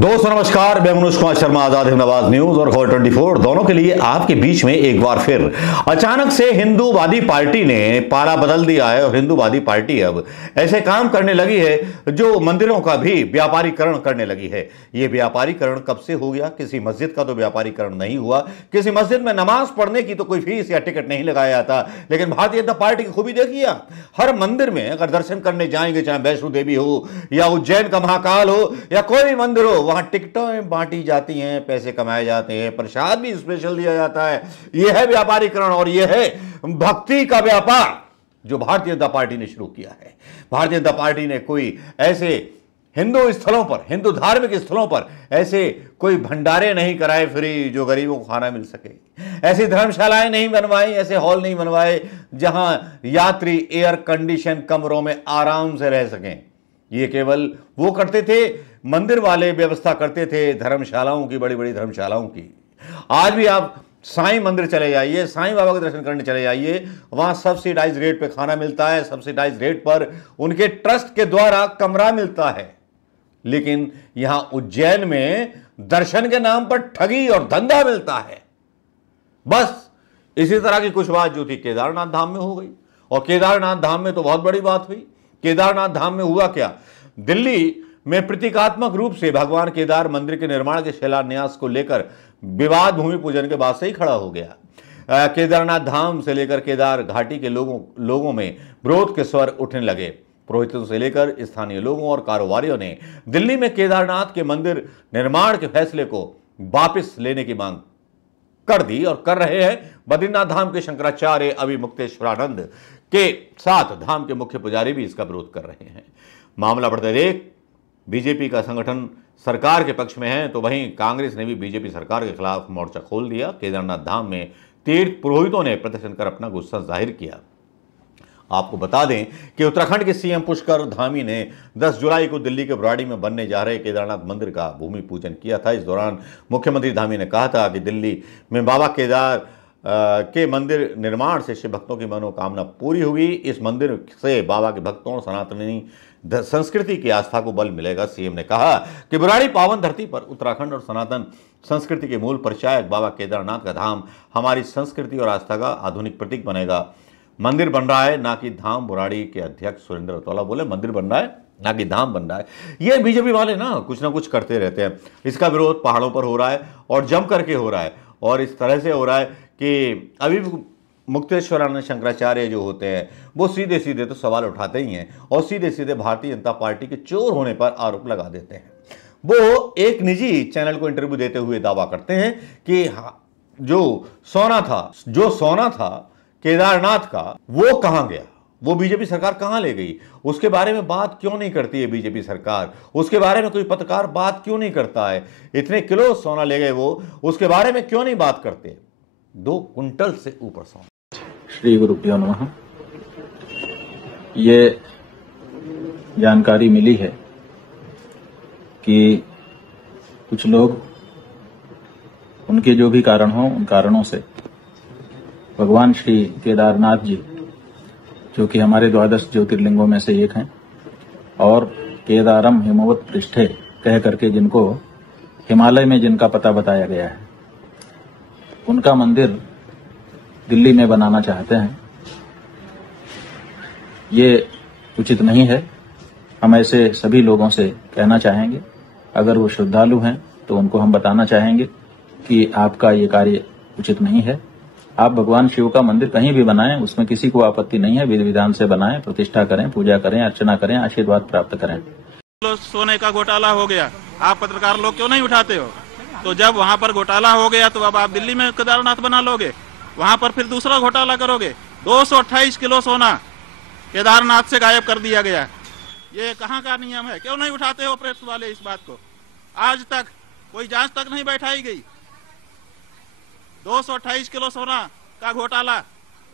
दोस्तों नमस्कार, मैं मनोज कुमार शर्मा, आजाद हिंद आवाज न्यूज और खबर 24 दोनों के लिए आपके बीच में एक बार फिर अचानक से हिंदूवादी पार्टी ने पाला बदल दिया है और हिंदूवादी पार्टी अब ऐसे काम करने लगी है जो मंदिरों का भी व्यापारीकरण करने लगी है। यह व्यापारीकरण कब से हो गया? किसी मस्जिद का तो व्यापारीकरण नहीं हुआ, किसी मस्जिद में नमाज पढ़ने की तो कोई फीस या टिकट नहीं लगाया जाता, लेकिन भारतीय जनता पार्टी की खूबी देखिए, हर मंदिर में अगर दर्शन करने जाएंगे, चाहे वैष्णो देवी हो या उज्जैन का महाकाल हो या कोई भी मंदिर हो, वहां टिकटें बांटी जाती हैं, पैसे कमाए जाते हैं, प्रसाद भी स्पेशल दिया जाता है। यह है व्यापारीकरण और यह है भक्ति का व्यापार जो भारतीय जनता पार्टी ने शुरू किया है। भारतीय जनता पार्टी ने कोई ऐसे हिंदू स्थलों पर, हिंदू धार्मिक स्थलों पर ऐसे कोई भंडारे नहीं कराए फ्री जो गरीबों को खाना मिल सके, ऐसी धर्मशालाएं नहीं बनवाई, ऐसे हॉल नहीं बनवाए जहां यात्री एयर कंडीशन कमरों में आराम से रह सकें। ये केवल वो करते थे, मंदिर वाले व्यवस्था करते थे धर्मशालाओं की, बड़ी बड़ी धर्मशालाओं की। आज भी आप साईं मंदिर चले जाइए, साईं बाबा के दर्शन करने चले जाइए, वहां सब्सिडाइज रेट पे खाना मिलता है, सब्सिडाइज रेट पर उनके ट्रस्ट के द्वारा कमरा मिलता है। लेकिन यहां उज्जैन में दर्शन के नाम पर ठगी और धंधा मिलता है। बस इसी तरह की कुछ बात जो थी केदारनाथ धाम में हो गई, और केदारनाथ धाम में तो बहुत बड़ी बात हुई। केदारनाथ धाम में हुआ क्या? दिल्ली में प्रतीकात्मक रूप से भगवान केदार मंदिर के निर्माण के शिलान्यास को लेकर विवाद भूमि पूजन के बाद से ही खड़ा हो गया। केदारनाथ धाम से लेकर केदार घाटी के लोगों में विरोध के स्वर उठने लगे। पुरोहितों से लेकर स्थानीय लोगों और कारोबारियों ने दिल्ली में केदारनाथ के मंदिर निर्माण के फैसले को वापस लेने की मांग कर दी और कर रहे हैं। बद्रीनाथ धाम के शंकराचार्य अभिमुक्तेश्वरानंद के साथ धाम के मुख्य पुजारी भी इसका विरोध कर रहे हैं। मामला बढ़ते देख बीजेपी का संगठन सरकार के पक्ष में है, तो वहीं कांग्रेस ने भी बीजेपी सरकार के खिलाफ मोर्चा खोल दिया। केदारनाथ धाम में तीर्थ पुरोहितों ने प्रदर्शन कर अपना गुस्सा जाहिर किया। आपको बता दें कि उत्तराखंड के सीएम पुष्कर धामी ने 10 जुलाई को दिल्ली के बुराड़ी में बनने जा रहे केदारनाथ मंदिर का भूमि पूजन किया था। इस दौरान मुख्यमंत्री धामी ने कहा था कि दिल्ली में बाबा केदार के मंदिर निर्माण से शिव भक्तों की मनोकामना पूरी हुई। इस मंदिर से बाबा के भक्तों और सनातनी संस्कृति की आस्था को बल मिलेगा। सीएम ने कहा कि बुराड़ी पावन धरती पर उत्तराखंड और सनातन संस्कृति के मूल परिचायक बाबा केदारनाथ का धाम हमारी संस्कृति और आस्था का आधुनिक प्रतीक बनेगा। मंदिर बन रहा है, ना कि धाम। बुराड़ी के अध्यक्ष सुरेंद्र रतौला बोले मंदिर बन रहा है, ना कि धाम बन रहा है। ये बीजेपी वाले ना कुछ करते रहते हैं। इसका विरोध पहाड़ों पर हो रहा है और जम करके हो रहा है, और इस तरह से हो रहा है कि अभी मुक्तेश्वरानंद शंकराचार्य जो होते हैं वो सीधे सीधे तो सवाल उठाते ही हैं और सीधे सीधे भारतीय जनता पार्टी के चोर होने पर आरोप लगा देते हैं। वो एक निजी चैनल को इंटरव्यू देते हुए दावा करते हैं कि जो सोना था केदारनाथ का, वो कहां गया, वो बीजेपी सरकार कहां ले गई, उसके बारे में बात क्यों नहीं करती है बीजेपी सरकार, उसके बारे में कोई पत्रकार बात क्यों नहीं करता है। इतने किलो सोना ले गए वो, उसके बारे में क्यों नहीं बात करते। 2 कुंटल से ऊपर सोना। श्री गुरुभ्यो नमः। ये जानकारी मिली है कि कुछ लोग, उनके जो भी कारण हो, उन कारणों से भगवान श्री केदारनाथ जी, जो कि हमारे द्वादश ज्योतिर्लिंगों में से एक हैं और केदारम हिमवत पृष्ठे कह करके जिनको हिमालय में जिनका पता बताया गया है, उनका मंदिर दिल्ली में बनाना चाहते हैं। ये उचित नहीं है। हम ऐसे सभी लोगों से कहना चाहेंगे, अगर वो श्रद्धालु हैं तो उनको हम बताना चाहेंगे कि आपका ये कार्य उचित नहीं है। आप भगवान शिव का मंदिर कहीं भी बनाएं, उसमें किसी को आपत्ति नहीं है। विधि विधान से बनाएं, प्रतिष्ठा करें, पूजा करें, अर्चना करें, आशीर्वाद प्राप्त करें। सोने का घोटाला हो गया, आप पत्रकार लोग क्यों नहीं उठाते हो? तो जब वहाँ पर घोटाला हो गया तो अब आप दिल्ली में केदारनाथ बना लोगे, वहाँ पर फिर दूसरा घोटाला करोगे। 228 किलो सोना केदारनाथ से गायब कर दिया गया। ये कहाँ का नियम है? क्यों नहीं उठाते हो प्रेस वाले इस बात को? आज तक कोई जांच तक नहीं बैठाई गई। 228 किलो सोना का घोटाला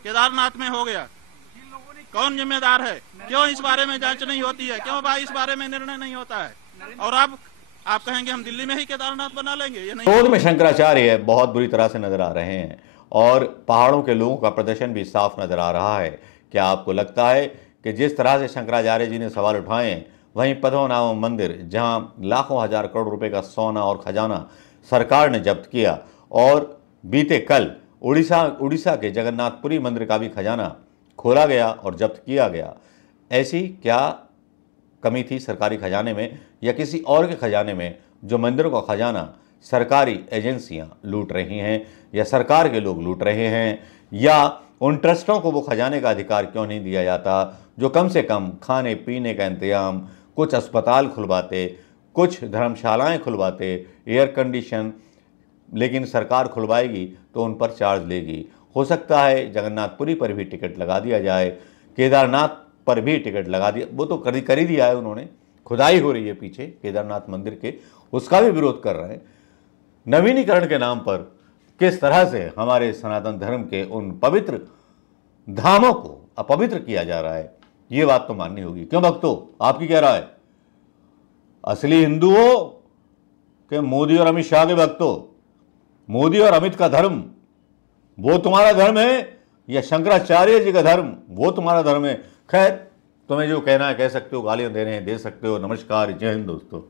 केदारनाथ में हो गया। कौन जिम्मेदार है? क्यों इस बारे में जांच नहीं होती है? क्यों भाई इस बारे में निर्णय नहीं होता है? और अब आप कहेंगे हम दिल्ली में ही केदारनाथ बना लेंगे। ये नहीं। विरोध में शंकराचार्य बहुत बुरी तरह से नजर आ रहे हैं और पहाड़ों के लोगों का प्रदर्शन भी साफ नजर आ रहा है। क्या आपको लगता है कि जिस तरह से शंकराचार्य जी ने सवाल उठाए वहीं पद्मनाभ मंदिर, जहां लाखों हजार करोड़ रुपए का सोना और खजाना सरकार ने जब्त किया, और बीते कल उड़ीसा के जगन्नाथपुरी मंदिर का भी खजाना खोला गया और जब्त किया गया। ऐसी क्या कमी थी सरकारी खजाने में या किसी और के खजाने में जो मंदिरों का खजाना सरकारी एजेंसियां लूट रही हैं, या सरकार के लोग लूट रहे हैं, या उन ट्रस्टों को वो खजाने का अधिकार क्यों नहीं दिया जाता जो कम से कम खाने पीने का इंतजाम, कुछ अस्पताल खुलवाते, कुछ धर्मशालाएं खुलवाते, एयर कंडीशन, लेकिन सरकार खुलवाएगी तो उन पर चार्ज लेगी। हो सकता है जगन्नाथपुरी पर भी टिकट लगा दिया जाए, केदारनाथ पर भी टिकट लगा दिया, वो तो कर ही दिया है उन्होंने, खुदाई हो रही है पीछे केदारनाथ मंदिर के, उसका भी विरोध कर रहे हैं। नवीनीकरण के नाम पर किस तरह से हमारे सनातन धर्म के उन पवित्र धामों को अपवित्र किया जा रहा है, ये बात तो माननी होगी। क्यों भक्तों, आपकी क्या राय? असली हिंदू हो कि मोदी और अमित शाह के भक्तों? मोदी और अमित का धर्म वो तुम्हारा धर्म है, या शंकराचार्य जी का धर्म वो तुम्हारा धर्म है? खैर, तुम्हें जो कहना है कह सकते हो, गालियां दे रहे हैं दे सकते हो। नमस्कार, जय हिंद दोस्तों।